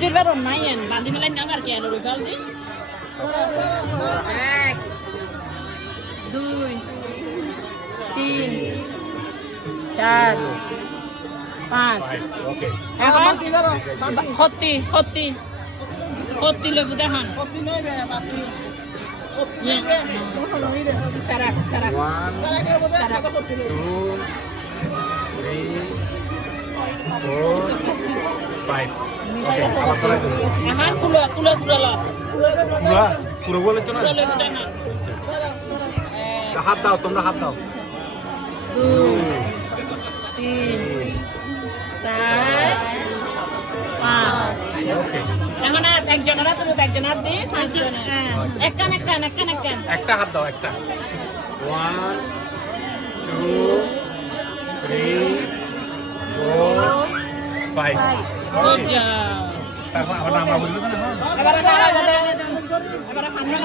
জিরবার নাই এন বাঁধি মেলাই নাগার কে এলো রিফাল জি 1 2 3 4 5 ওকে এখন খত্তি লেবু দেখান সারাক 1 2 3 4 5 ওকে আবার তোলাই দেবো এখন কুলো পুরো বলে তো না লেবু দেখান হাত দাও তোমরা হাত দাও 2 3 4 5 ওকে এখন একজনের হাত তুলো একজনের হাত দিয়ে একখান একটা হাত দাও একটা 1 2 3 4 5 গুড জব তারপর আবার আমরা বলবো না এবারে খান্না